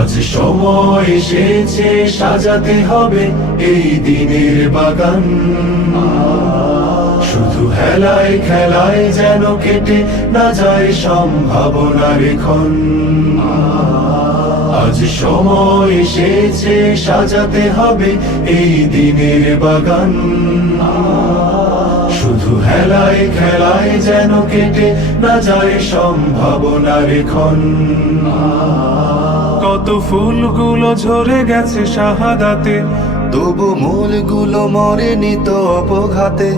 আজ সময় এসেছে সাজাতে হবে এই দিনের বাগান। শুধু হেলায় খেলায় যেন কেটে না যায় সম্ভাবনার ক্ষণ। আজ সময় এসেছে সাজাতে হবে এই দিনের বাগান। শুধু হেলায় খেলায় যেন কেটে না যায় সম্ভাবনার ক্ষণ। কত ফুলগুলো ঝরে গেছে শাহাদাতে, তবু মূলগুলো মরেনি তো অপঘাতে।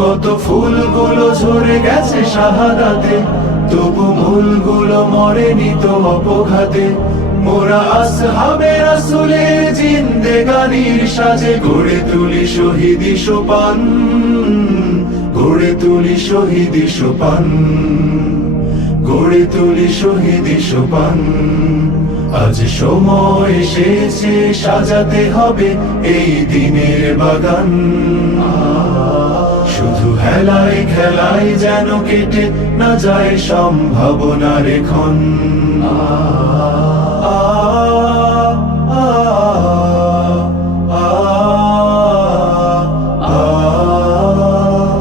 কত ফুলগুলো ঝরে গেছে শাহাদাতে, তবু মূলগুলো মরেনি তো অপঘাতে। মোরা আসহাবে রাসূলের জিন্দেগানির সাজে গড়ে তুলি শহীদি সোপান, গড়ে তুলি শহীদি সোপান, গড়ে তুলি শহীদি সোপান। আজ সময় এসেছে সাজাতে হবে এই দিনের বাগান। শুধু হেলায় খেলায় যেন কেটে না যায় সম্ভাবনার ক্ষণ।